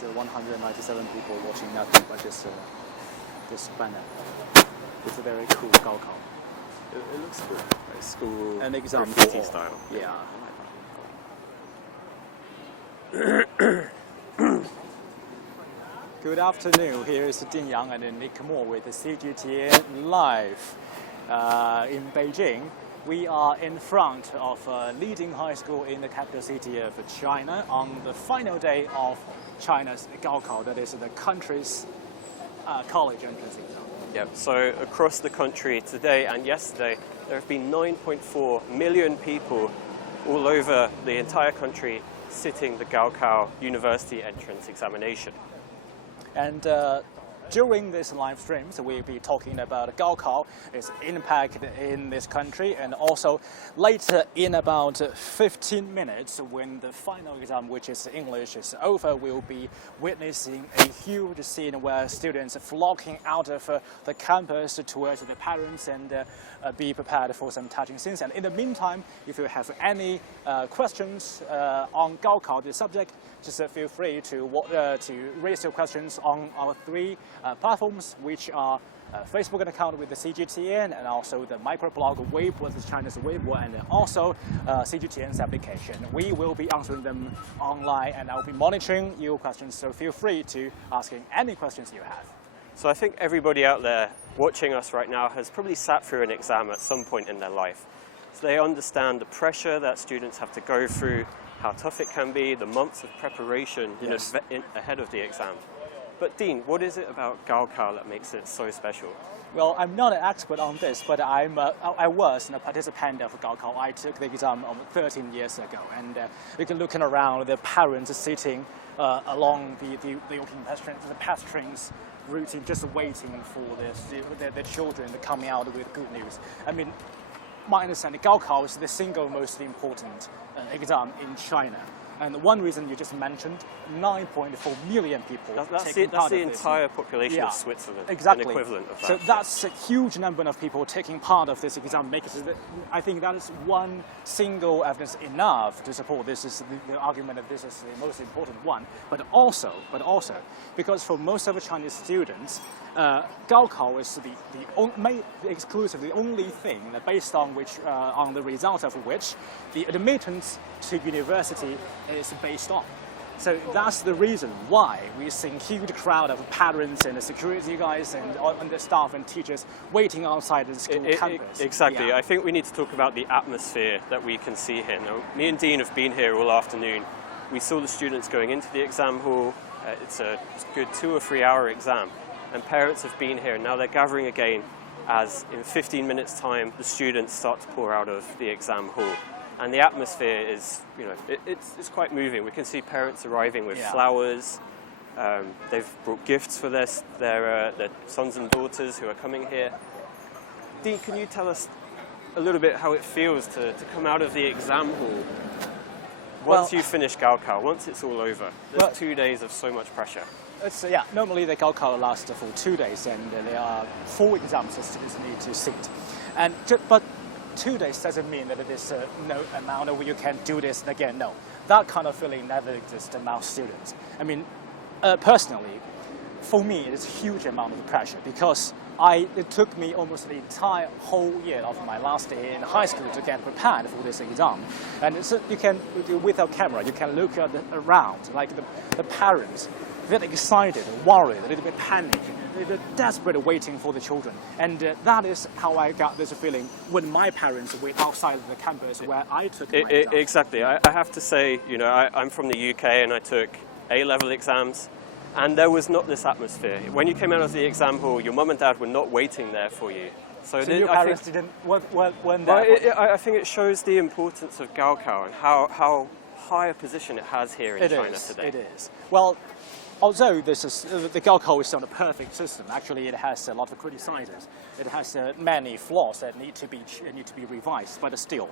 There's 197 people watching nothing but this banner. It's a very cool Gaokao. It looks cool. Like school An exam graffiti for- style. Yeah. Good afternoon. Here is Jin Yang and Nick Moore with the CGTN Live in Beijing. We are in front of a leading high school in the capital city of China on the final day of China's Gaokao, that is the country's college entrance exam. Yep. So across the country today and yesterday, there have been 9.4 million people all over the entire country sitting the Gaokao University entrance examination. And during this live stream, so we'll be talking about Gaokao, its impact in this country, and also later in about 15 minutes, when the final exam, which is English, is over, we'll be witnessing a huge scene where students are flocking out of the campus towards the parents and be prepared for some touching scenes. And in the meantime, if you have any questions on Gaokao, the subject, just feel free to raise your questions on our three platforms, which are Facebook account with the CGTN, and also the microblog Weibo, the China's Weibo, and also CGTN's application. We will be answering them online, and I'll be monitoring your questions, so feel free to ask any questions you have. So I think everybody out there watching us right now has probably sat through an exam at some point in their life. So they understand the pressure that students have to go through, how tough it can be, the months of preparation ahead of the exam. But Dean, what is it about Gaokao that makes it so special? Well, I'm not an expert on this, but I was a participant of Gaokao. I took the exam 13 years ago, and you can looking around, the parents sitting along the pedestrians routine, just waiting for the children coming out with good news. I mean, my understanding, Gaokao is the single most important exam in China. And one reason you just mentioned, 9.4 million people That's taking part the of this. entire population Yeah, of Switzerland, exactly. an equivalent of that. So that's a huge number of people taking part of this exam. I think that is one single evidence enough to support this is the argument that this is the most important one. But also, because for most of the Chinese students, Gaokao is the only thing based on which, on the results of which, the admittance to university is based on. So that's the reason why we see a huge crowd of parents and the security guys and the staff and teachers waiting outside the school campus. Exactly. Yeah. I think we need to talk about the atmosphere that we can see here. Now, me and Dean have been here all afternoon. We saw the students going into the exam hall. It's a good 2 or 3 hour exam. And parents have been here, and now they're gathering again as in 15 minutes time the students start to pour out of the exam hall. And the atmosphere is, it's quite moving. We can see parents arriving with flowers. They've brought gifts for their sons and daughters who are coming here. Dean, can you tell us a little bit how it feels to come out of the exam hall once you finish Gaokao, once it's all over? There's 2 days of so much pressure. Normally the Gaokao lasts for 2 days, and there are 4 exams that students need to sit. But 2 days doesn't mean that there's no amount of you can do this again. No, that kind of feeling never exists among students. I mean, personally, for me, it's a huge amount of pressure because it took me almost the entire whole year of my last year in high school to get prepared for this exam. And so you can, without camera, you can look around, like the parents, they're excited, worried, a little bit panicked. They're desperate waiting for the children. And that is how I got this feeling when my parents were outside of the campus where I took my exam. Exactly. I have to say, I'm from the UK and I took A-level exams, and there was not this atmosphere. When you came out of the exam hall, your mum and dad were not waiting there for you. So your parents weren't there? I think it shows the importance of Gaokao and how high a position it has here in China today. It is. Well, although the Gaokao is not a perfect system, actually it has a lot of criticizers. It has many flaws that need to be revised, but still,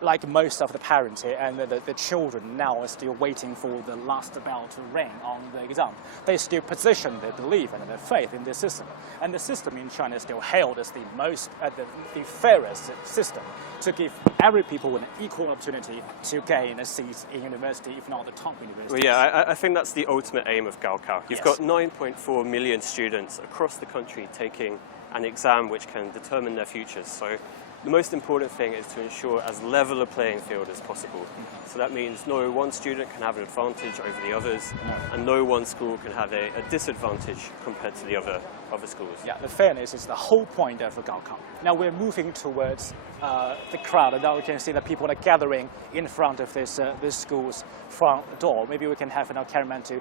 like most of the parents here and the children now are still waiting for the last bell to ring on the exam. They still position their belief and their faith in the system. And the system in China is still hailed as the fairest system to give every people an equal opportunity to gain a seat in university, if not the top university. Well, yeah, I think that's the ultimate aim of Gaokao. You've Yes. got 9.4 million students across the country taking an exam which can determine their futures. So the most important thing is to ensure as level a playing field as possible. So that means no one student can have an advantage over the others, and no one school can have a disadvantage compared to the other schools. Yeah, the fairness is the whole point of Gaokao. Now we're moving towards the crowd, and now we can see that people are gathering in front of this school's front door. Maybe we can have an cameraman to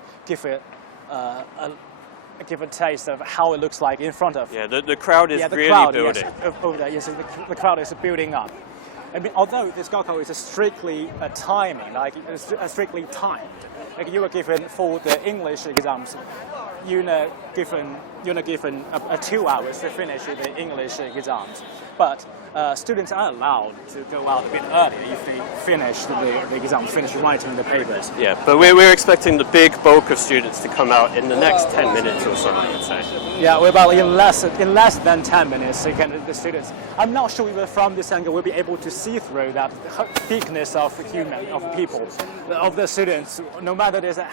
give a taste of how it looks like in front of. Yeah, the crowd is the really crowd, building. Yes, over there, yes, the crowd is building up. I mean, although this Gaokao is strictly timing, like it's strictly timed. Like you were given for the English exams, you're not given 2 hours to finish the English exams. But students are allowed to go out a bit earlier if they finish the exams, finish writing the papers. Yeah, but we're expecting the big bulk of students to come out in the next 10 minutes or so, I would say. Yeah, we're about in less than 10 minutes. The students. I'm not sure if from this angle we'll be able to see through that thickness of people, of the students, no matter there's a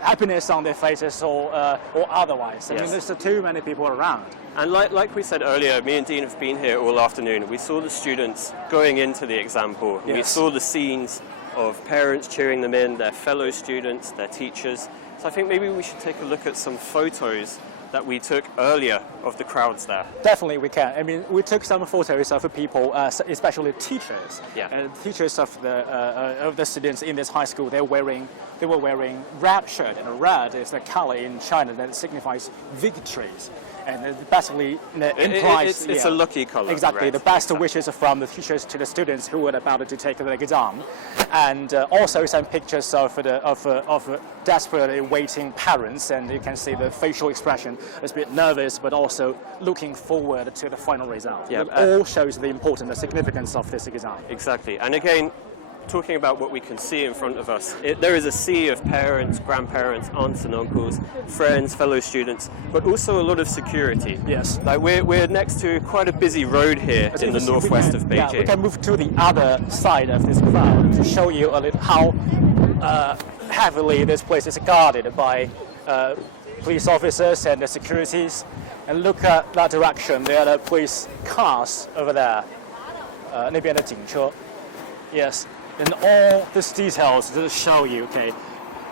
happiness on their faces or otherwise. I mean, there's too many people around. And like we said earlier, me and Dean have been here all afternoon. We saw the students going into the exam hall. Yes. We saw the scenes of parents cheering them in, their fellow students, their teachers. So I think maybe we should take a look at some photos that we took earlier of the crowds there. Definitely we can. I mean, we took some photos of people, especially teachers. Yeah. Teachers of the students in this high school. They were wearing red shirt, and red is the color in China that signifies victories. And it basically implies it's a lucky color. Exactly, red. the best wishes from the teachers to the students who were about to take the exam, and also some pictures of desperately waiting parents, and you can see the facial expression is a bit nervous, but also looking forward to the final result. Yeah, it all shows the importance, the significance of this exam. Exactly, and again, talking about what we can see in front of us, there is a sea of parents, grandparents, aunts and uncles, friends, fellow students, but also a lot of security. Yes. Like we're next to quite a busy road here in the northwest of Beijing. Yeah, we can move to the other side of this crowd to show you a little how heavily this place is guarded by police officers and the securities. And look at that direction, there are the police cars over there. 那边的警车. Yes. And all these details to show you, okay,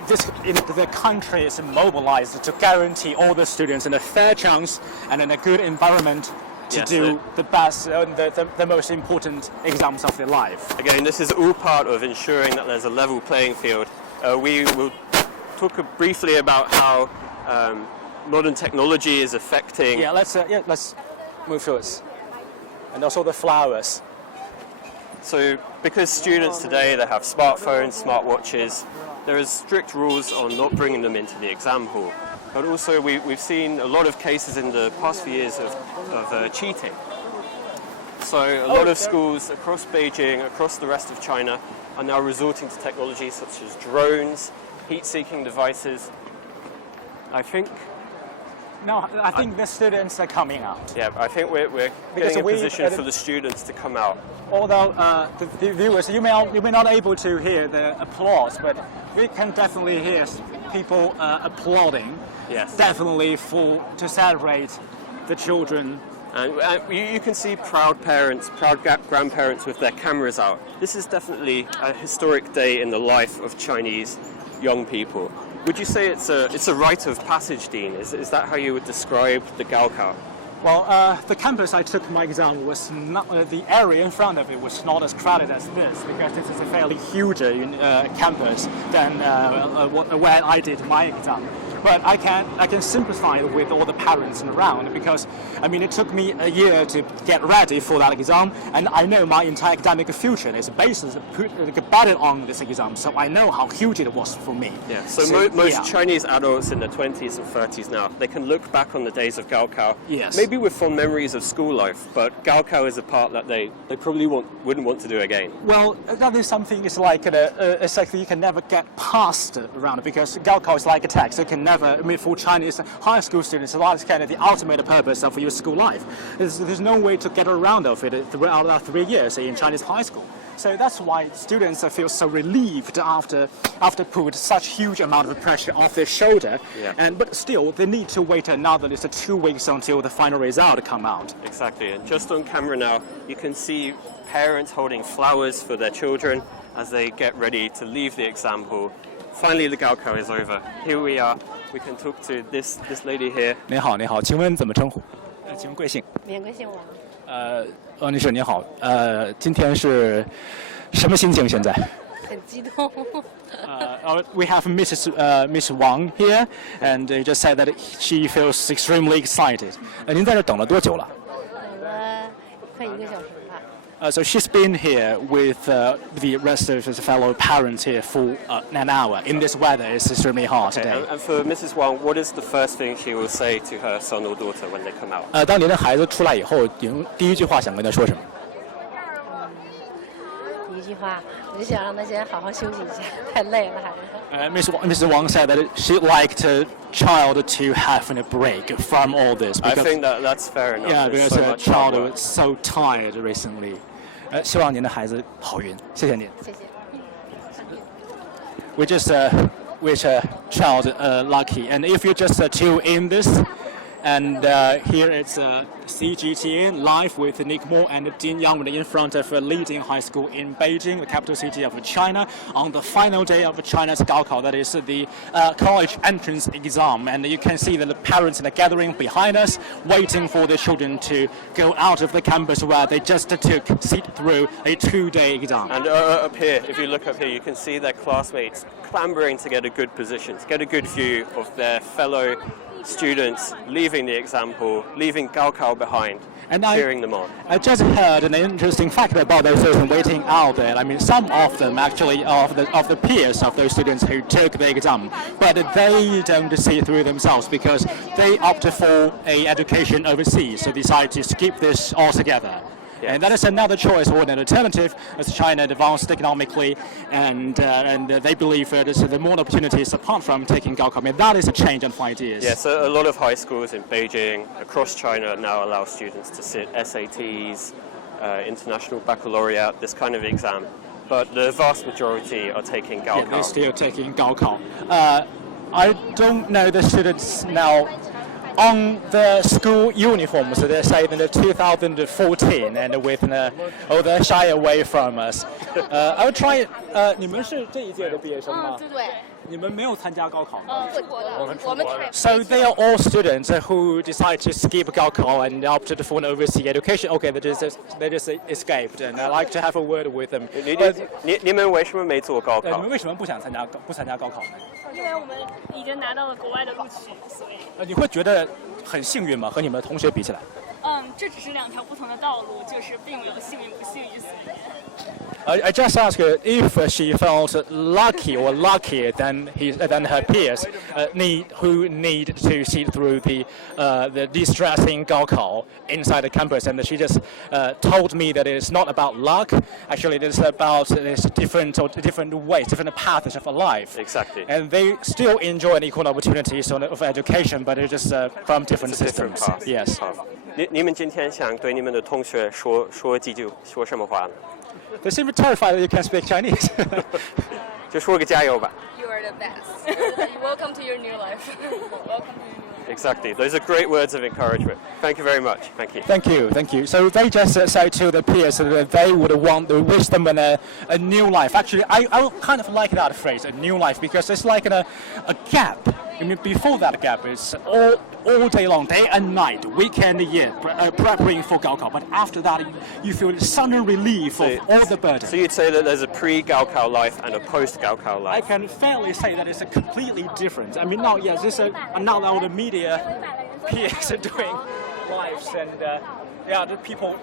the country is mobilized to guarantee all the students a fair chance and in a good environment to do the best, the most important exams of their life. Again, this is all part of ensuring that there's a level playing field. We will talk briefly about how modern technology is affecting. Yeah, let's move towards, and also the flowers. So because students today, they have smartphones, smartwatches, there is strict rules on not bringing them into the exam hall. But also we've seen a lot of cases in the past few years of cheating. So a lot of schools across Beijing, across the rest of China, are now resorting to technology such as drones, heat-seeking devices. I think the students are coming out. Yeah, I think we're getting a position for the students to come out. Although the viewers, you may not able to hear the applause, but we can definitely hear people applauding. Yes. Definitely to celebrate the children. And you can see proud parents, proud grandparents with their cameras out. This is definitely a historic day in the life of Chinese young people. Would you say it's a rite of passage, Dean? Is that how you would describe the Gaokao? Well, the campus I took my exam was not, the area in front of it was not as crowded as this, because this is a fairly huge campus than where I did my exam. But I can sympathize with all the parents around, because I mean it took me a year to get ready for that exam, and I know my entire academic future is based on this exam, so I know how huge it was for me. Yeah. So most Chinese adults in their 20s and 30s now, they can look back on the days of Gaokao, yes, maybe with fond memories of school life, but Gaokao is a part that they probably wouldn't want to do again. Well, that is something. It's like you can never get past around it, because Gaokao is like a text. You can never. I mean, for Chinese high school students, that is kind of the ultimate purpose of your school life. There's no way to get around of it throughout that 3 years in Chinese high school. So that's why students feel so relieved after put such huge amount of pressure off their shoulder. Yeah. But still, they need to wait another 2 weeks until the final result come out. Exactly, and just on camera now, you can see parents holding flowers for their children as they get ready to leave the exam hall. Finally, the Gaokao is over. Here we are. We can talk to this lady here. 你好，你好，请问怎么称呼？请问贵姓？免贵姓王。女士你好，今天是什么心情？现在？很激动。We have Miss Wang here, and they just said that she feels extremely excited. 您在这等了多久了？等了快1个小时吧。So she's been here with the rest of his fellow parents here for an hour. In this weather, it's extremely hot today. And for Mrs. Wang, what is the first thing she will say to her son or daughter when they come out? 当您的孩子出来以后，您第一句话想跟他说什么？第一句话，我就想让他先好好休息一下，太累了还是。Mrs. Wang said that she'd like the child to have a break from all this. I think that's fair enough. Yeah, There's because so the much child hard work. was so tired recently. 希望您的孩子好运，谢谢您。谢谢。We just wish a child lucky, and if you just tune in this, and here it's CGTN live with Nick Moore and Dean Yang in front of a leading high school in Beijing, the capital city of China, on the final day of China's Gaokao, that is the college entrance exam. And you can see that the parents are gathering behind us, waiting for their children to go out of the campus where they just sit through a 2-day exam. And up here, if you look up here, you can see their classmates clambering to get a good position, to get a good view of their fellow students leaving the exam hall, leaving Gaokao behind, and cheering them on. I just heard an interesting fact about those students waiting out there. I mean, some of them actually of the peers of those students who took the exam, but they don't see through themselves because they opted for a education overseas, so decide to skip this altogether. Yes. And that is another choice or an alternative as China advanced economically, and they believe there's more opportunities apart from taking Gaokao. I mean, that is a change of ideas. Yes, a lot of high schools in Beijing, across China, now allow students to sit SATs, International Baccalaureate, this kind of exam. But the vast majority are taking Gaokao. Yeah, they're still taking Gaokao. I don't know the students now on the school uniforms. So they're saying in 2014, and with they're shy away from us. I will try. 你们是这一届的毕业生吗？对。你们没有参加高考吗？我们 So they are all students who decide to skip Gaokao and opted for an overseas education. Okay, they just escaped, and I like to have a word with them. 你们为什么没做高考？你们为什么不想参加高考呢？因为我们已经拿到了国外的录取，所以。你会觉得很幸运吗？和你们的同学比起来？这只是2条不同的道路，就是并没有幸运不幸运所以。I just asked her if she felt lucky or luckier than her peers who need to sit through the distressing Gaokao inside the campus, and she just told me that it's not about luck. Actually, it's about different ways, different paths of life. Exactly. And they still enjoy an equal opportunities of education, but it's just from different systems. Path. Yes. 你们今天想对你们的同学说几句，说什么话呢？ They seem terrified that you can speak Chinese. 就说个加油吧。 You are the best. Welcome to your new life. Welcome to your new life. Exactly. Those are great words of encouragement. Thank you very much. Thank you. Thank you. So they just say to the peers that they would want to wish them a new life. Actually, I kind of like that phrase, a new life, because it's like a gap. I mean, before that gap is all day long, day and night, weekend a year, preparing for Gaokao. But after that, you feel sudden relief of all the burden. So you'd say that there's a pre-Gaokao life and a post-Gaokao I life? can fairly say that it's a completely different. I mean, now, yes, it's now all the media peers are doing lives, and the people,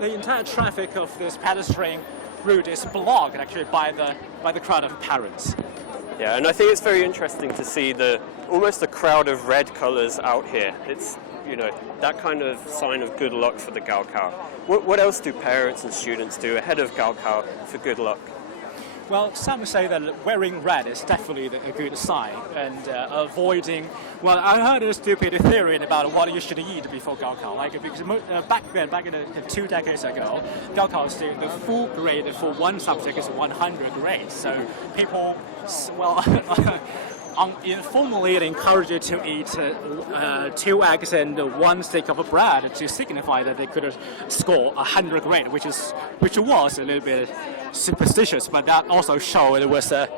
the entire traffic of this pedestrian route is blocked actually by the crowd of parents. Yeah, and I think it's very interesting to see almost a crowd of red colours out here. It's, that kind of sign of good luck for the Gaokao. What else do parents and students do ahead of Gaokao for good luck? Well, some say that wearing red is definitely a good sign, and avoiding. Well, I heard a stupid theory about what you should eat before Gaokao. Like because back in 2 decades ago, Gaokao is still the full grade for one subject is 100 grades. So people, well. Informally, it encouraged you to eat 2 eggs and 1 stick of bread to signify that they could score 100 grade, which was a little bit superstitious, but that also showed there was the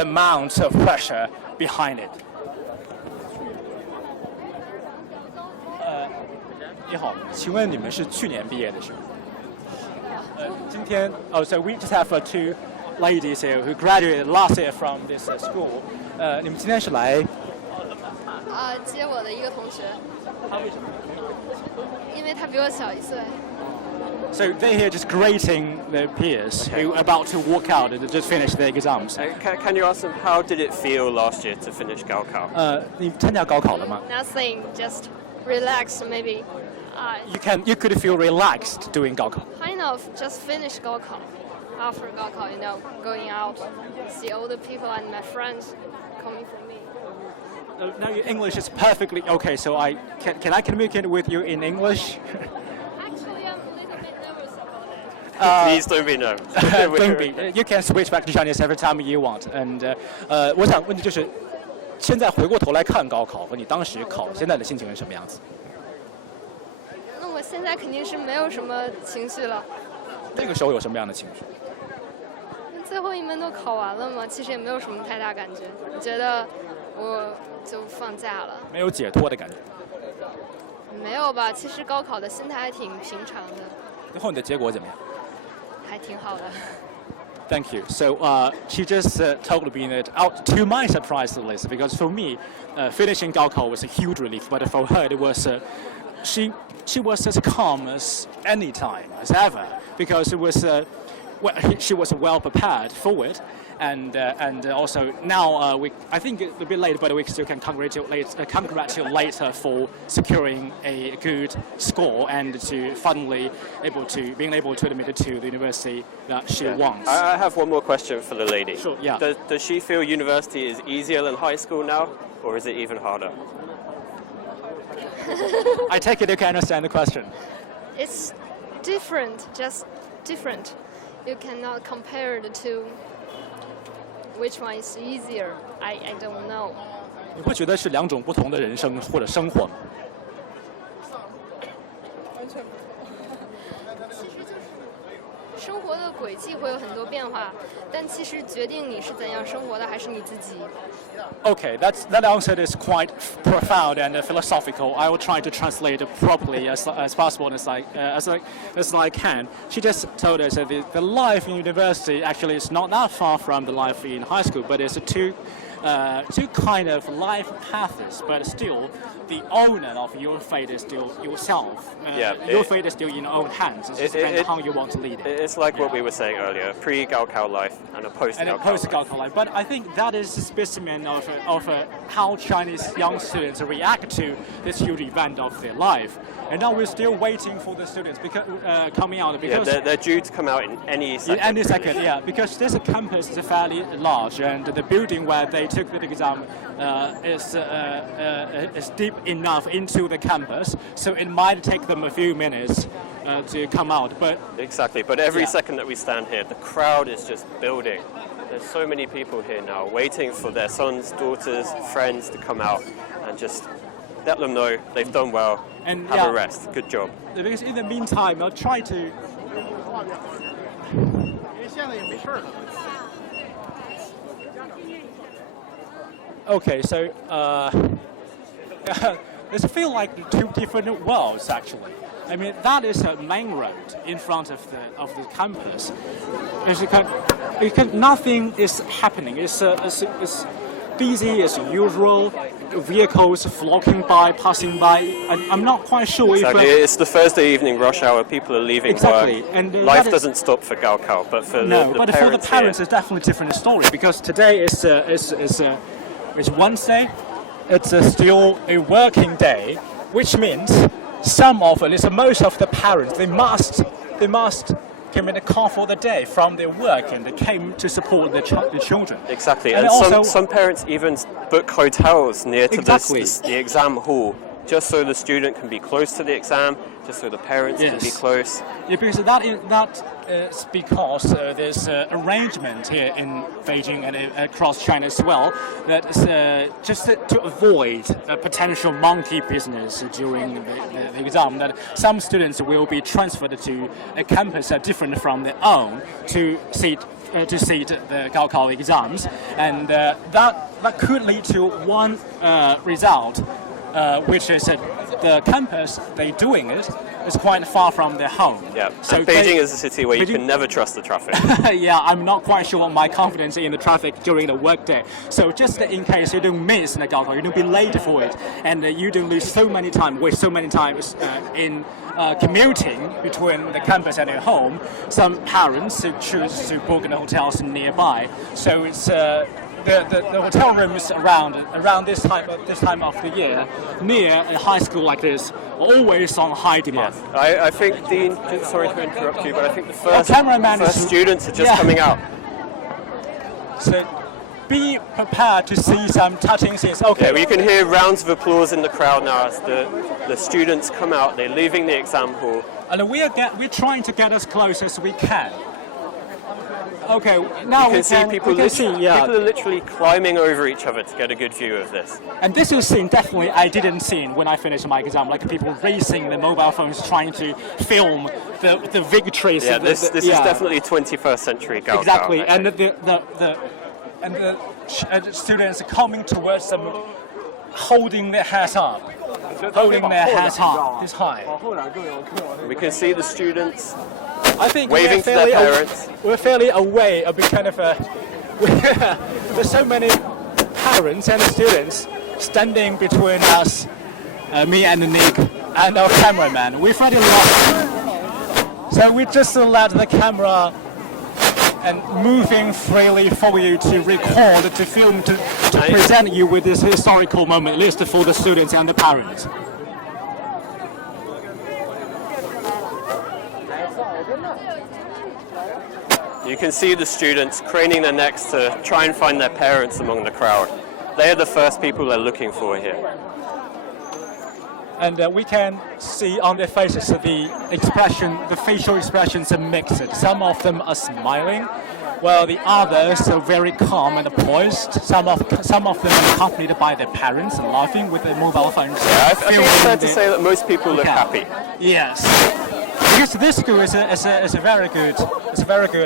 amount of pressure behind it. 你好，请问你们是去年毕业的是吗？今天 so we just have 2 ladies here who graduated last year from this school. 你们今天是来接我的一个同学，他为什么？因为他比我小1岁。So they're here just grading their peers who are about to walk out and just finish their exams. Can you ask them how did it feel last year to finish Gaokao? 你参加高考了吗？ Nothing, just relax maybe. You could feel relaxed doing 高考。 Kind of just finish Gaokao. After Gaokao, going out, see all the people and my friends coming from me. Now your English is perfectly okay, so can I communicate with you in English? Actually, I'm a little bit nervous about it. Please don't be nervous. Don't be. You can switch back to Chinese every time you want. And 我想问的就是，现在回过头来看高考和你当时考现在的心情是什么样子？那我现在肯定是没有什么情绪了。那个时候有什么样的情绪？最后一门都考完了嘛，其实也没有什么太大感觉。我觉得我就放假了。没有解脱的感觉。没有吧？其实高考的心态还挺平常的。最后你的结果怎么样？还挺好的。Thank you. So she just told me that, to my surprise at least, because for me, finishing Gaokao was a huge relief, but for her it was, she was as calm as any time, as ever, because it was, she was well prepared for it. And also now I think it's a bit late, but we still can congratulate her for securing a good score and to finally being able to admit to the university that she wants. I have one more question for the lady. Sure. Yeah. Does she feel university is easier than high school now, or is it even harder? I take it you can understand the question. It's different, just different. You cannot compare the two. Which one is easier? I don't know. 你会觉得是2种不同的人生或者生活吗？生活的轨迹会有很多变化，但其实决定你是怎样生活的还是你自己。Okay, that answer is quite profound and philosophical. I will try to translate it properly as possible as I can. She just told us that the life in university actually is not that far from the life in high school, but it's two kind of life paths, but still the owner of your fate is still yourself. Your fate is still in your own hands. It just depends how you want to lead it. It's like what we were saying earlier, pre-Gaokao life and a post-Gaokao life. But I think that is a specimen of how Chinese young students react to this huge event of their life. And now we're still waiting for the students coming out because they're due to come out in any second. In any second, yeah, because this campus is fairly large, and the building where they took the exam is deep enough into the campus, so it might take them a few minutes to come out. But exactly, but every second that we stand here, the crowd is just building. There's so many people here now waiting for their sons, daughters, friends to come out and just let them know they've done well and have a rest. Good job. Because in the meantime, I'll try to. Okay, so it feels like 2 different worlds actually. I mean, that is a main road in front of the campus. Nothing is happening. It's busy as usual. Vehicles flocking by, passing by. I'm not quite sure exactly. if it's the Thursday evening rush hour. People are leaving exactly. work. And life doesn't stop for Gaokao, but for the parents for the parents, here, it's definitely a different story because today is Wednesday. It's still a working day, which means most of the parents they must came in a car for the day from their work and they came to support the children. Exactly, and and also, some parents even book hotels near to Exactly. the exam hall, just so the student can be close to the exam, just so the parents can be Yes. close. Yeah, because that is because there's arrangement here in Beijing and across China as well that is just to avoid potential monkey business during the exam. That some students will be transferred to a campus different from their own to sit the Gaokao exams, and that could lead to one result, which is that the campus they're doing it is quite far from their home. Yeah, So and Beijing they- is a city where you can never trust the traffic. Yeah, I'm not quite sure my confidence in the traffic during the workday. So just in case you don't miss the Gaokao, you don't be late for it, and you don't waste so many times in commuting between the campus and your home. Some parents choose to book in hotels nearby. So it's the hotel rooms around this time of the year near a high school like this are always on high demand. I think, Dean, sorry to interrupt you, but I think the first cameraman is- students are just Yeah. coming out. So be prepared to see some touching scenes. Okay, Yeah, we can hear rounds of applause in the crowd now as the students come out. They're leaving the exam hall. and we're trying to get as close as we can. Okay, now You can see people, we can see, yeah. people are literally climbing over each other to get a good view of this. And this is a scene definitely I didn't see when I finished my exam, like people racing the mobile phones trying to film the victories. Yeah, this is yeah. definitely 21st century Gaokao. Exactly, I and think. the students coming towards them, holding their hats up, this high. We can see the students I think waving we're to their fairly parents. We're fairly away of kind of a. There's so many parents and students standing between us, me and Nick, and our cameraman. We've already lost. So we just let the camera and moving freely for you to record, to film, to present you with this historical moment, at least for the students and the parents. You can see the students craning their necks to try and find their parents among the crowd. They are the first people they're looking for here. And we can see on their faces the facial expressions are mixed. Some of them are smiling, while the others are very calm and poised. Some of them are accompanied by their parents and laughing with their mobile phones. I think it's fair to say that most people look happy. Yes. Because this school is a very good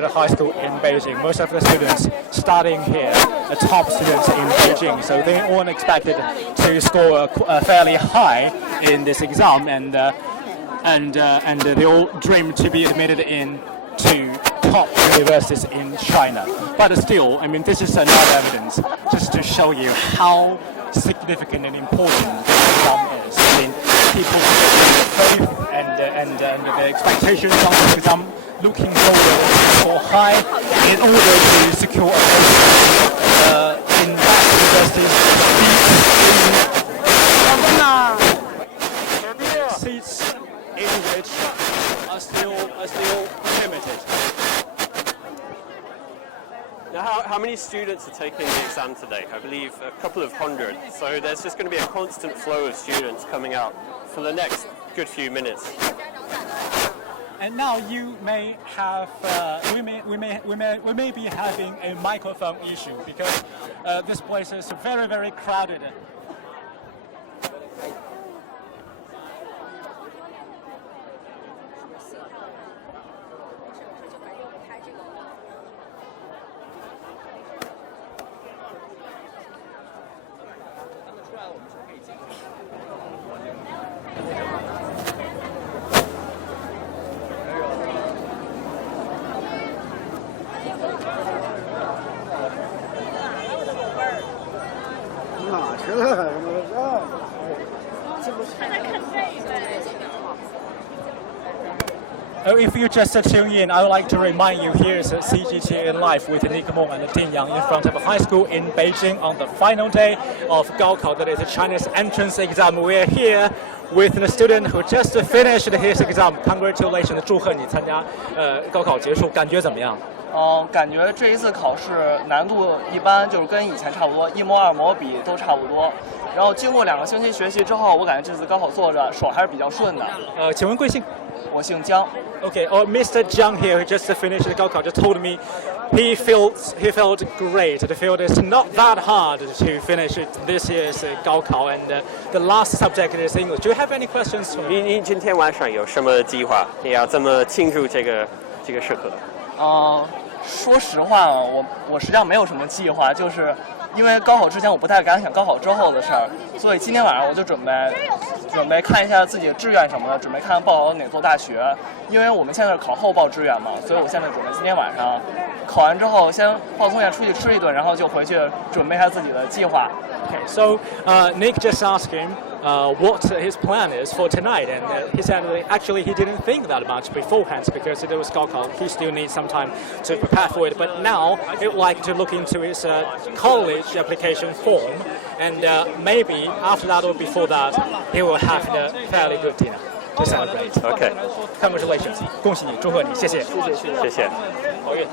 high school in Beijing. Most of the students studying here are top students in Beijing, so they all expected to score fairly high in this exam, and they all dream to be admitted into top universities in China. But still, I mean, this is another evidence just to show you how significant and important this exam is. I mean, people and the expectations of the exam looking forward so high in order to secure a place in that university. Seats in which are still limited. Now, how many students are taking the exam today? I believe a couple of hundred. So there's just going to be a constant flow of students coming out for the next good few minutes. And now you may have, we may be having a microphone issue because this place is very, very crowded. If you just tune in, I would like to remind you here is CGTN Live with Nick Meng and Ding Yang in front of a high school in Beijing on the final day of Gaokao, that is the Chinese entrance exam. We are here with a student who just finished his exam. Congratulations， 祝贺你参加高考结束，感觉怎么样？感觉这一次考试难度一般，就是跟以前差不多，1模2模比都差不多。然后经过2个星期学习之后，我感觉这次高考做着手还是比较顺的。请问贵姓？我姓姜。Okay, Mr. Jiang here, who just finished the Gaokao, just told me he felt great. He felt it's not that hard to finish this year's Gaokao, and the last subject is English. Do you have any questions for me? 您今天晚上有什么计划？你要怎么庆祝这个时刻？说实话，我实际上没有什么计划，就是因为高考之前我不太敢想高考之后的事儿，所以今天晚上我就准备看一下自己的志愿什么的，准备看报考哪座大学。因为我们现在是考后报志愿嘛，所以我现在准备今天晚上考完之后先放松一下，出去吃一顿，然后就回去准备一下自己的计划。Okay, so Nick just asked him what his plan is for tonight, and he said actually he didn't think that much beforehand because it was Gaokao. He still needs some time to prepare for it, but now he would like to look into his college application form, and maybe after that or before that, he will have a fairly good dinner to celebrate. Okay, congratulations, 恭喜你，祝贺你，谢谢，谢谢。好运。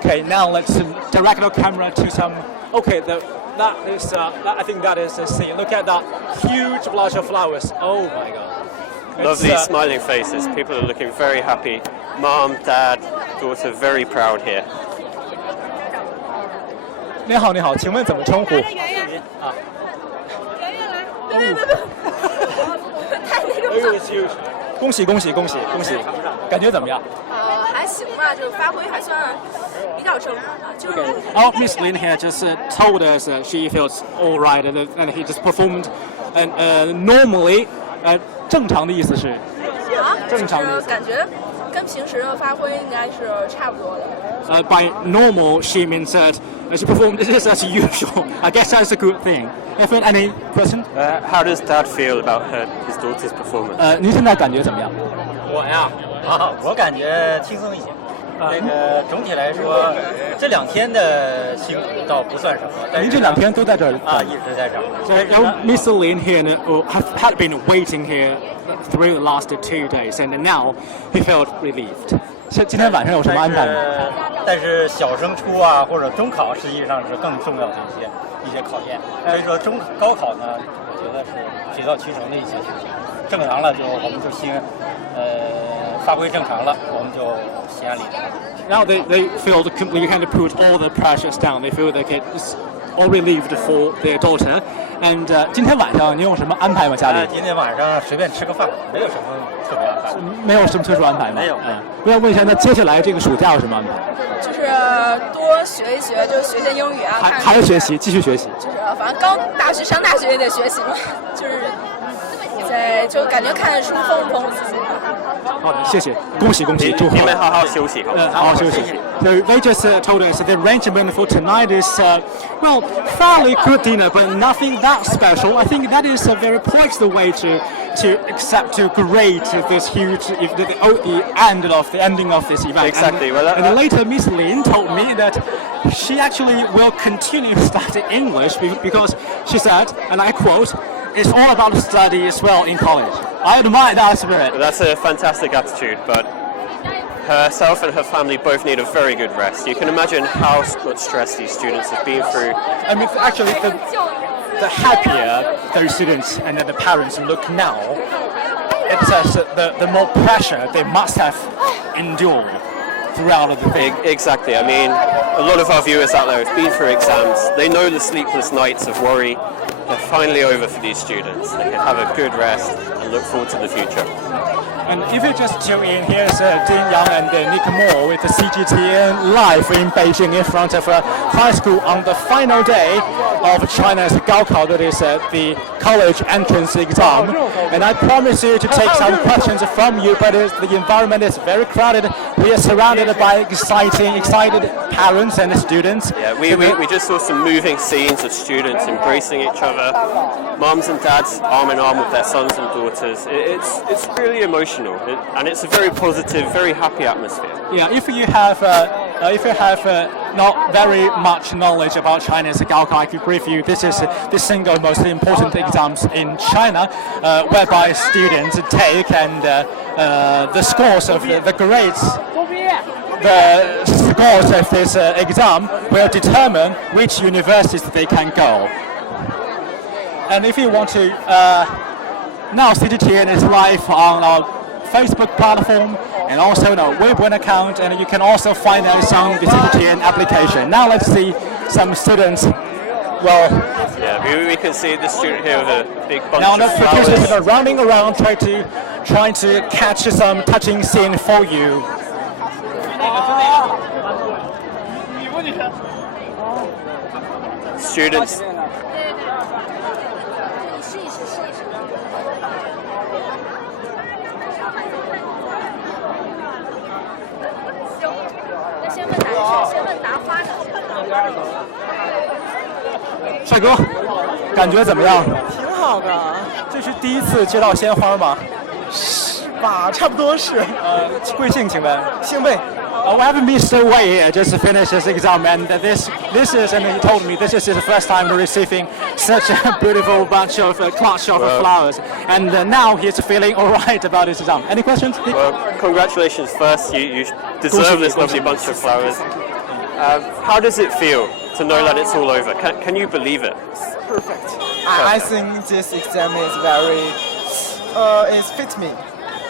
Okay, now let's direct our camera to some. Okay, that is. I think that is the scene. Look at that huge blush of flowers. Oh my God! Lovely smiling faces. People are looking very happy. Mom, dad, daughter, very proud here. 你好，你好，请问怎么称呼？啊。恭喜恭喜恭喜恭喜！感觉怎么样？还行吧，就发挥还算比较正常吧。就是。Miss Lin here just told us she feels all right, and he just performed, and normally, 正常的意思是？正常的。感觉跟平时的发挥应该是差不多的。By normal, she means that she performed just as usual. I guess that's a good thing. Any question? How does Dad feel about his daughter's performance? 您现在感觉怎么样？我呀，我感觉轻松一些。那个总体来说，这2天的辛苦倒不算什么。您这2天都在这儿啊，一直在这儿。So Miss Lin here had been waiting here through the last 2 days, and now he felt relieved. 今天晚上有什么安排吗？但是小升初啊，或者中考，实际上是更重要的一些考验。所以说高考呢，我觉得是水到渠成的一些事情。正常了我们就发挥正常了，我们就心安理得。Now they feel you kind of put all the pressures down. They feel like it's all relieved for their daughter. And 今天晚上你有什么安排吗？家里？今天晚上随便吃个饭，没有什么特别安排。没有什么特殊安排吗？没有。我想问一下，那接下来这个暑假有什么安排？就是多学一学，就学英语啊。还要学习，继续学习。就是反正刚上大学也得学习嘛，就感觉看书丰富自己。好的，谢谢，恭喜恭喜，祝贺！你们好好休息，好好休息。So they just told us the arrangement for tonight is fairly good dinner, but nothing that special. I think that is a very polite way to accept to grade this huge the ending of this event. Exactly. And later, Miss Lin told me that she actually will continue studying English because she said, and I quote, "It's all about study as well in college." I admire that spirit. That's a fantastic attitude, but herself and her family both need a very good rest. You can imagine how much stress these students have been through. I mean, actually, the happier those students and the parents look now, it says the more pressure they must have endured throughout the thing. Exactly. I mean, a lot of our viewers out there have been through exams. They know the sleepless nights of worry. They're finally over for these students. They can have a good rest and look forward to the future. And if you just tune in, here's Dean Yang and Nick Moore with the CGTN live in Beijing in front of a high school on the final day of China's Gaokao, that is the college entrance exam. And I promise you to take some questions from you, but the environment is very crowded. We are surrounded by excited parents and students. Yeah, we just saw some moving scenes of students embracing each other, moms and dads arm in arm with their sons and daughters. It's really emotional, and it's a very positive, very happy atmosphere. Yeah, if you have if you have not very much knowledge about China's Gaokao, I could brief you. This is the single most important exams in China, whereby students take and the scores of the grades. The scores of this exam will determine which universities they can go. And if you want to, now CGTN is live on our Facebook platform and also on our Weibo account, and you can also find us on the CGTN application. Now let's see some students. Well, yeah, we can see the student here with a big bunch now of the producers flowers. are running around trying to catch some touching scene for you. Students.帅哥，感觉怎么样？挺好的，这是第一次接到鲜花吗？是吧？差不多是。贵姓请问？姓魏。We have Mr. Wei here just finished his exam, and this is, and he told me this is his first time receiving such a beautiful bunch of clutch of flowers, and now he's feeling all right about his exam. Any questions? Well, congratulations first. You deserve this lovely bunch of flowers. How does it feel to know that it's all over? Can you believe it? Perfect. I think this exam is very, it fits me.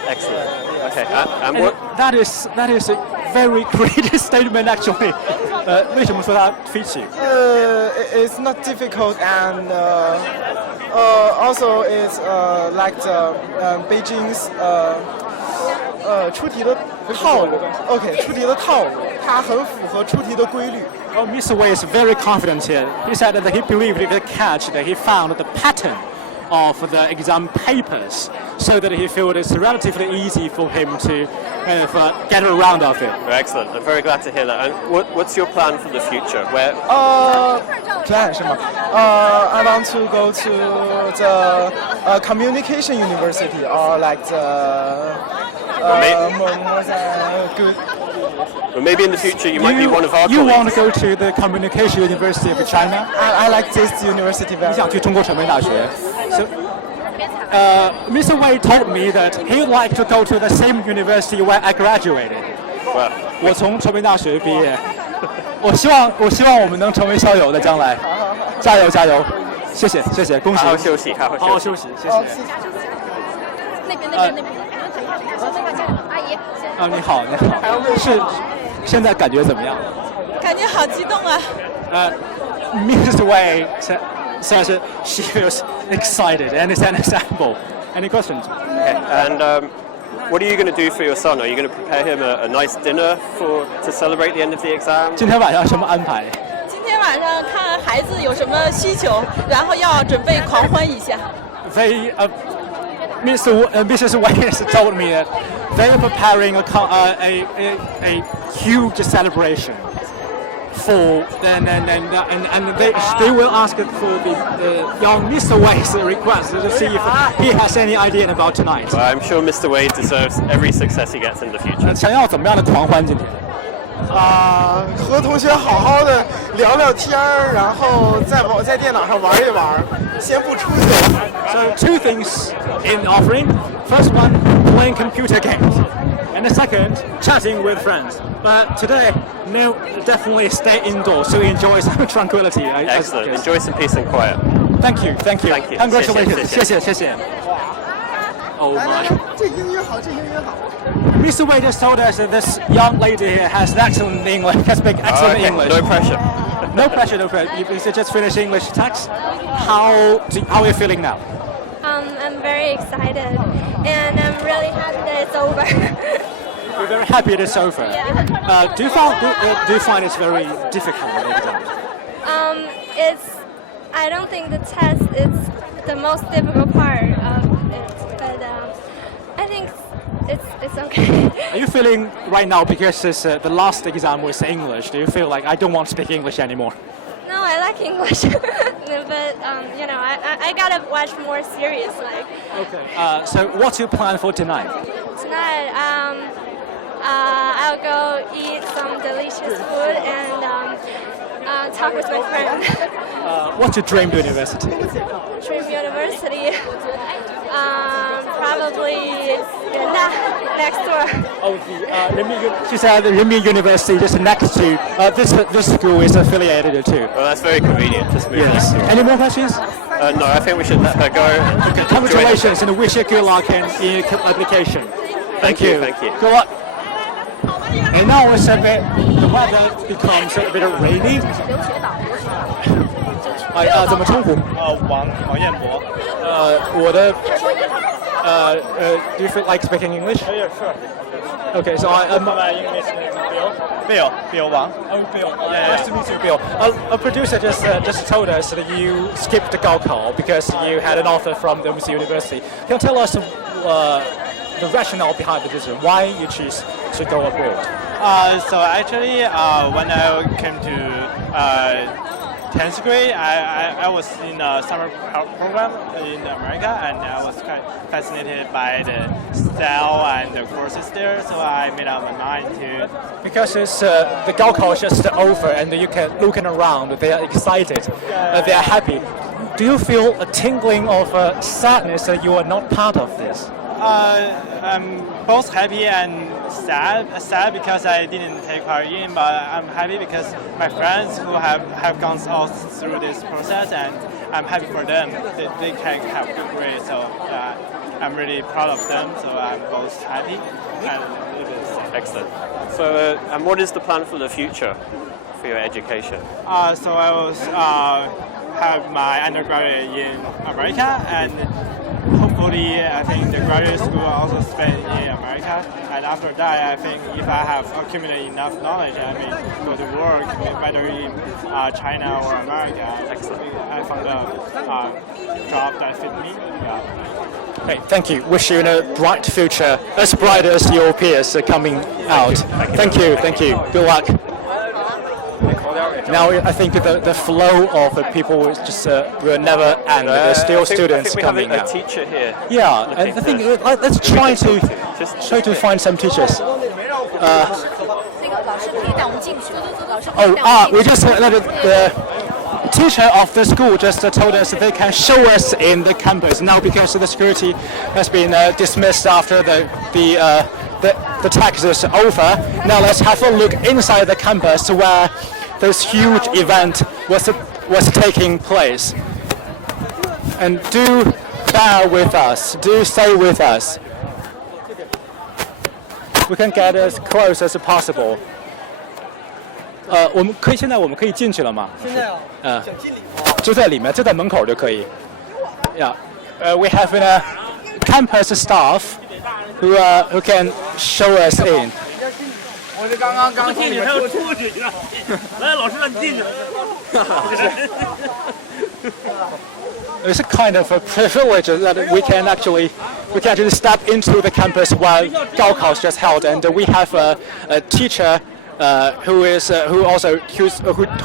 Excellent. Okay. And what? That is a very great statement actually. 为什么说它 fits you? It's not difficult and also it's like the Beijing's 出题的套路。OK， 出题的套路，它很符合出题的规律。Well, Mr. Wei is very confident here. He said that he believed in the catch, that he found the pattern of the exam papers, so that he felt it's relatively easy for him to get around of it. Excellent. I'm very glad to hear that. And what's your plan for the future? Where? Plan 是吗？I want to go to the communication university or like the more than good. Well, maybe in the future you might be one of our You want colleagues. to go to the Communication University of China? I like this university 你 very 想 much. 去中国传媒大学 So, Mr. Wei told me that he would like to go to the same university where I graduated. Well, 我从传媒大学毕业，我希望我们能成为校友的将来，加油加油！谢谢谢谢，恭喜！好好休息，好好好好休息。休息，谢谢。那边，阿姨。啊，你好，你好，是现在感觉怎么样？感觉好激动啊！ Mrs. Wei says that she feels excited and it's understandable. Any questions? Okay. And what are you going to do for your son? Are you going to prepare him a nice dinner to celebrate the end of the exam? 今天晚上什么安排？今天晚上看孩子有什么需求，然后要准备狂欢一下。 They, Mrs. Wei has told me that they are preparing a huge celebration for, and they will ask for the young Mr. Wei's request to see if he has any idea about tonight. Well, I'm sure Mr. Wade deserves every success he gets in the future. 想要怎么样的狂欢今天？和同学好好的聊聊天儿，然后在电脑上玩一玩，先不出去。So two things in offering. First one, playing computer games, and the second, chatting with friends. But today, no, definitely stay indoors to enjoy some tranquility. Excellent. Enjoy some peace and quiet. Thank you, thank you. Thank you. Congratulations. 谢谢。谢谢。Oh my. 这英语好，这英语好。 Mr. Wei just told us that this young lady here has excellent English, can speak excellent Okay, English. no pressure. No pressure, no pressure. You just finished English text. How are you feeling now? I'm very excited, and I'm really happy that it's over. We're very happy it's over. Do you find it's very difficult the exam? I don't think the test is the most difficult part of it, but I think it's okay. Are you feeling right now, because the last exam was English, do you feel like I don't want to speak English anymore? No, I like English, but I gotta watch more series. Like Okay. So what's your plan for tonight? tonight, I'll go eat some delicious food and talk with my friend. What's your dream university? Dream university, probably next door. Oh, she said the Renmin University just next to this school is affiliated to. Well, that's very convenient. Just move next door. Any more questions? No, I think we should let her go. Okay, congratulations and wish you good luck in your application. Thank you. Thank you. Good luck. And now it's a bit, the weather becomes a bit rainy. 怎么称呼？王彦博。我的do you feel like speaking English? Yeah, sure. Okay, so I'm My English name is Bill Wang. Oh, Bill. Nice to meet you, Bill. A producer just told us that you skipped the Gaokao because you had an offer from the university. Can you tell us the rationale behind the decision? Why you choose to go abroad? So actually, when I came to 10th grade, I was in a summer program in America, and I was quite fascinated by the style and the courses there. So I made up my mind to. Because it's the Gaokao is just over, and you can looking around. They are excited. They are happy. Do you feel a tingling of sadness that you are not part of this? I'm both happy and sad. Sad because I didn't take part in, but I'm happy because my friends who have gone all through this process, and I'm happy for them. They can have good grades, so I'm really proud of them. So I'm both happy and a little bit sad. Excellent. So, and what is the plan for the future for your education? So I will have my undergraduate in America, and hopefully I think the graduate school will also spend in America. And after that, I think if I have accumulated enough knowledge, I may go to work, whether in China or America. Excellent. I found a job that fit me. Yeah. Hey, thank you. Wish you a bright future, as bright as your peers are coming out. Thank you. Good luck. Now I think the flow of people is just will never end. There's still students coming out. I think we have a teacher here. Yeah, and I think let's try to find some teachers. We just the teacher of the school just told us that they can show us in the campus now because the security has been dismissed after the tax is over. Now let's have a look inside the campus where this huge event was taking place. And do bear with us, do stay with us. We can get as close as possible. 现在我们可以进去了吗？现在啊，想进里头。就在里面，就在门口就可以。Yeah, we have a campus staff who can show us in. 我是刚进去，还要出去去了。来，老师让你进去了。It's a kind of a privilege that we can actually step into the campus while Gaokao is just held, and we have a teacher who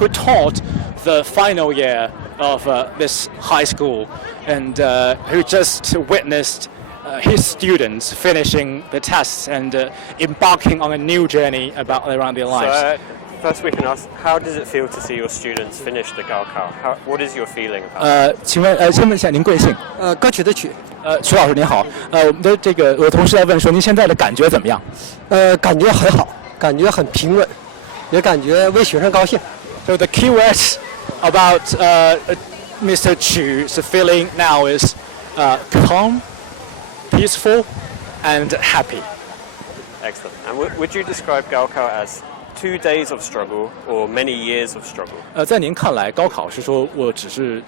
taught the final year of this high school, and who just witnessed his students finishing the tests and embarking on a new journey around their lives. So, first we can ask, how does it feel to see your students finish the Gaokao? What is your feeling about it? 先问一下您贵姓？歌曲的曲。曲老师您好。我们的我的同事在问说您现在的感觉怎么样？感觉很好，感觉很平稳，也感觉为学生高兴。So the key words about Mr. Chu's feeling now is calm, peaceful, and happy. Excellent. And would you describe Gaokao as 2 days of struggle or many years of struggle? 在您看来，高考是说我只是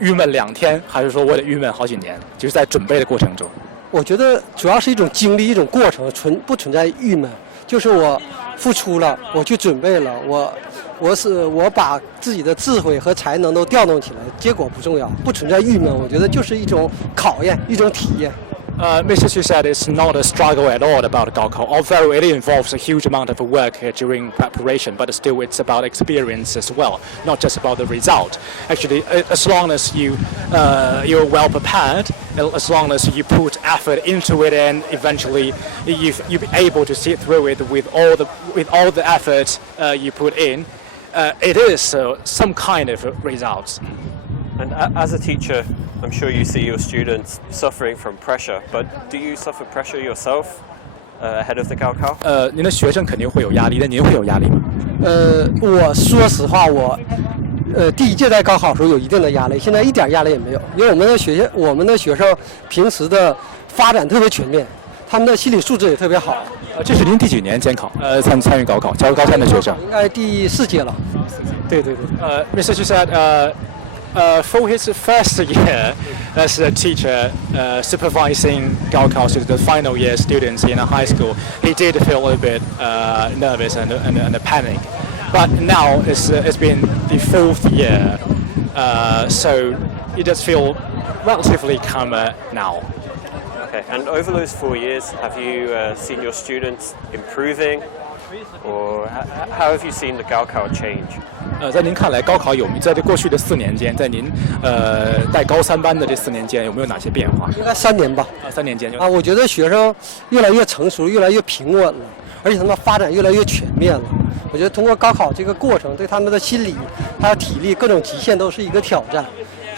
郁闷2天，还是说我得郁闷好几年？就是在准备的过程中。我觉得主要是一种经历，一种过程，不存在郁闷。就是我付出了，我去准备了，我把自己的智慧和才能都调动起来，结果不重要，不存在郁闷。我觉得就是一种考验，一种体验。Mr. Xu said it's not a struggle at all about Gaokao, although it involves a huge amount of work during preparation, but still it's about experience as well, not just about the result. Actually, as long as you're well prepared, as long as you put effort into it, and eventually you'll be able to see through it with all the effort you put in, it is some kind of results. And as a teacher, I'm sure you see your students suffering from pressure, but do you suffer pressure yourself ahead of the Gaokao? 您的学生肯定会有压力，那您会有压力吗？我说实话，我第一届在高考的时候有一定的压力，现在一点压力也没有，因为我们的学生平时的发展特别全面，他们的心理素质也特别好。这是您第几年监考？参与高考，教高三的学生？应该第4届了。对。Mr. Xu said, for his first year as a teacher supervising Gaokao, so the final year students in a high school, he did feel a little bit nervous and panic. But now it's been the 4th year, so he does feel relatively calmer now. Okay, and over those 4 years, have you seen your students improving, or how have you seen the Gaokao change? 在您看来，高考在这过去的4年间，在您带高3班的这4年间，有没有哪些变化？应该3年吧。3年间我觉得学生越来越成熟，越来越平稳了，而且他们发展越来越全面了。我觉得通过高考这个过程，对他们的心理、还有体力各种极限都是一个挑战。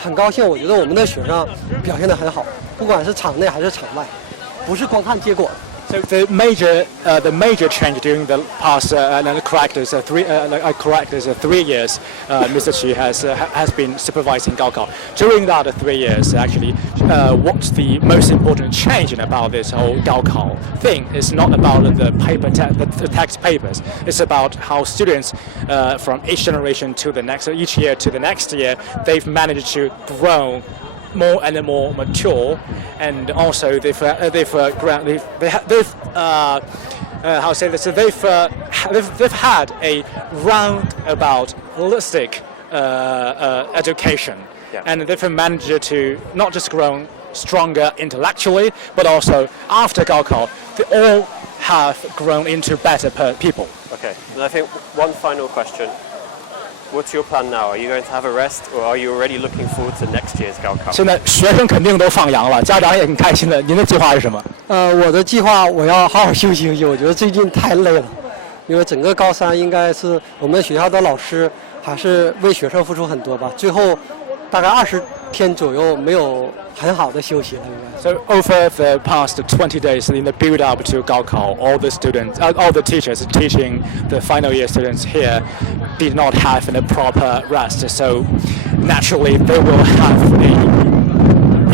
很高兴，我觉得我们的学生表现得很好，不管是场内还是场外，不是光看结果。So the major change during the past correct as 3 years, Mr. Xu has been supervising Gaokao. During that 3 years, actually, what's the most important change about this whole Gaokao thing is not about the text papers. It's about how students from each generation to the next, each year to the next year, they've managed to grow more and more mature, and also they've had a roundabout holistic education, and they've managed to not just grow stronger intellectually, but also after Gaokao, they all have grown into better people. Okay, and I think one final question. What's your plan now? Are you going to have a rest, or are you already looking forward to next year's Gaokao? 现在学生肯定都放羊了，家长也很开心的。您的计划是什么？我的计划我要好好休息休息。我觉得最近太累了，因为整个高3应该是我们学校的老师还是为学生付出很多吧。最后大概20天左右没有很好的休息了，应该。So over the past 20 days in the build up to Gaokao, all the teachers teaching the final year students here did not have a proper rest. So naturally, they will have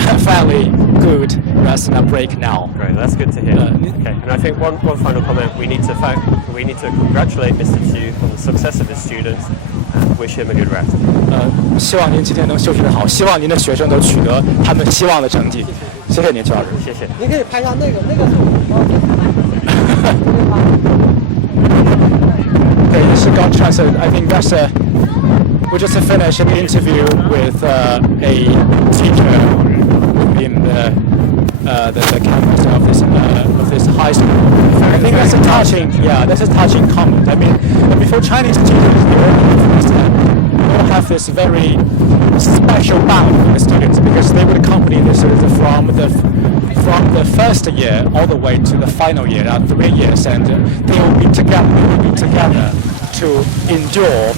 a fairly good rest and a break now. Great, that's good to hear. Okay, and I think one final comment. We need to congratulate Mr. Xu on the success of his students and wish him a good rest. 希望您今天能休息得好，希望您的学生都取得他们希望的成绩。谢谢您，邱老师。谢谢。您可以拍下那个是我。Okay, this is God translate. I think that's we just finished an interview with a teacher in the campus of this high school. I think that's a touching comment. I mean, before Chinese teachers, they all have this very special bond with the students because they would accompany the students from the first year all the way to the final year, 3 years, and they will be together to endure,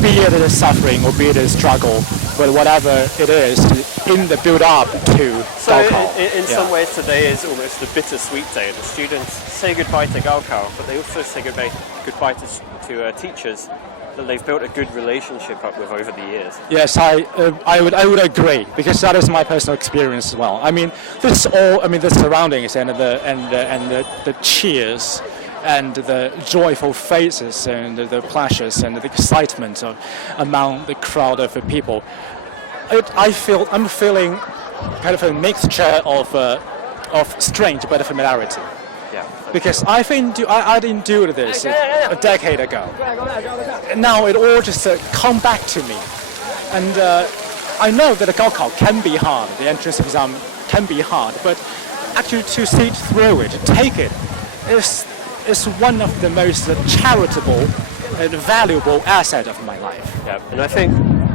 be it a suffering or be it a struggle, but whatever it is, in the build-up to Gaokao. So in some ways today is almost a bittersweet day. The students say goodbye to Gaokao, but they also say goodbye to teachers that they've built a good relationship up with over the years. Yes, I would agree because that is my personal experience as well. I mean, the surroundings and the cheers and the joyful faces and the pleasures and the excitement among the crowd of people. I'm feeling kind of a mixture of strange but familiarity. Yeah. Because I'd endured this a decade ago. Now it all just come back to me. And I know that the Gaokao can be hard. The entrance exam can be hard, but actually to sit through it, to take it, is one of the most charitable and valuable asset of my life. Yeah, and I think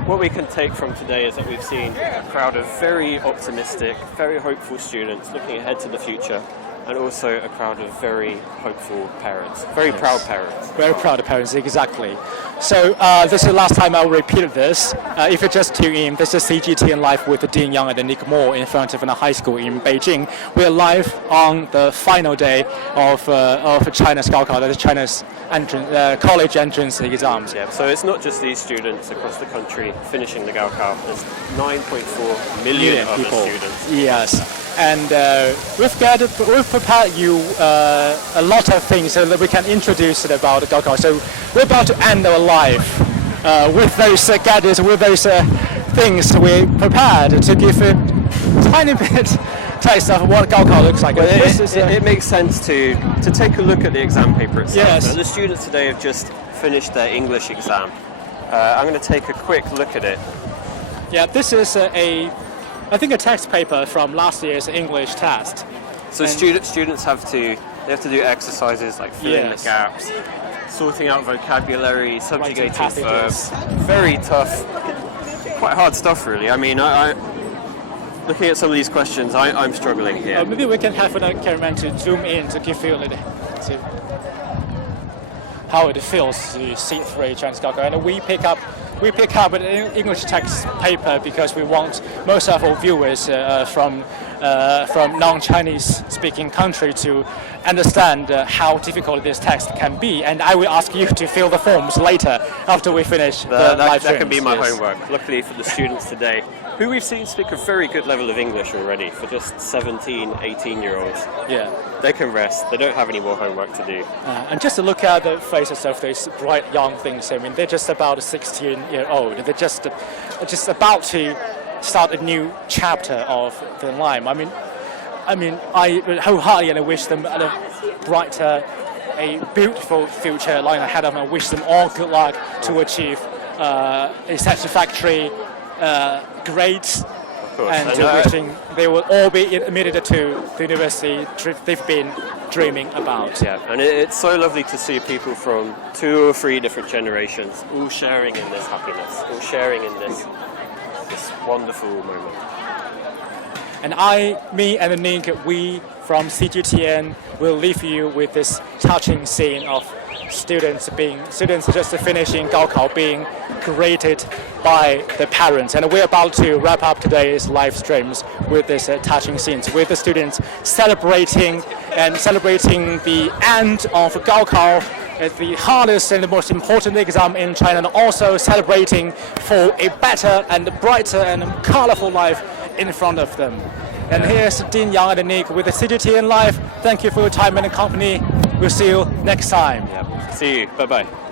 what we can take from today is that we've seen a crowd of very optimistic, very hopeful students looking ahead to the future, and also a crowd of very hopeful parents, very proud parents. Very proud parents, exactly. So this is the last time I'll repeat this. If you just tune in, this is CGTN Live with Dean Yang and Nick Moore in front of a high school in Beijing. We're live on the final day of China's Gaokao, that is China's college entrance exams. Yeah, so it's not just these students across the country finishing the Gaokao. There's 9.4 million other people. Students. Yes. And we've prepared you a lot of things so that we can introduce it about Gaokao. So we're about to end our life with those gadgets, with those things we prepared to give a tiny bit taste of what Gaokao looks like. Well, it makes sense to take a look at the exam paper itself. Yes. So the students today have just finished their English exam. I'm going to take a quick look at it. Yeah, this is I think a text paper from last year's English test. So students have to do exercises like filling in the gaps, sorting out vocabulary, subjugating verbs. Very tough, quite hard stuff really. I mean, I looking at some of these questions, I'm struggling here. Maybe we can have another cameraman to zoom in to give you a little, to how it feels to sit through Chinese Gaokao. And we pick up an English text paper because we want most of our viewers from non-Chinese speaking country to understand how difficult this text can be. And I will ask you to fill the forms later after we finish the live stream. That can be my homework. Luckily for the students today, who we've seen speak a very good level of English already for just 17, 18-year-olds. Yeah. They can rest. They don't have any more homework to do. And just to look at the faces of these bright young things, I mean, they're just about 16-year-old. They're just about to start a new chapter of their life. I mean, I wholeheartedly wish them a brighter, a beautiful future lying ahead of them. I wish them all good luck to achieve a satisfactory grades. And wishing they will all be admitted to the university they've been dreaming about. Yeah, and it's so lovely to see people from 2 or 3 different generations all sharing in this happiness, all sharing in this wonderful moment. And me and Nick, we from CGTN will leave you with this touching scene of students just finishing Gaokao being created by the parents. And we're about to wrap up today's live streams with this touching scenes, with the students celebrating the end of Gaokao, the hardest and the most important exam in China, and also celebrating for a better and brighter and colorful life in front of them. And here's Dean Yang and Nick with the CGTN Live. Thank you for your time and company. We'll see you next time. Yeah. See you. Bye-bye.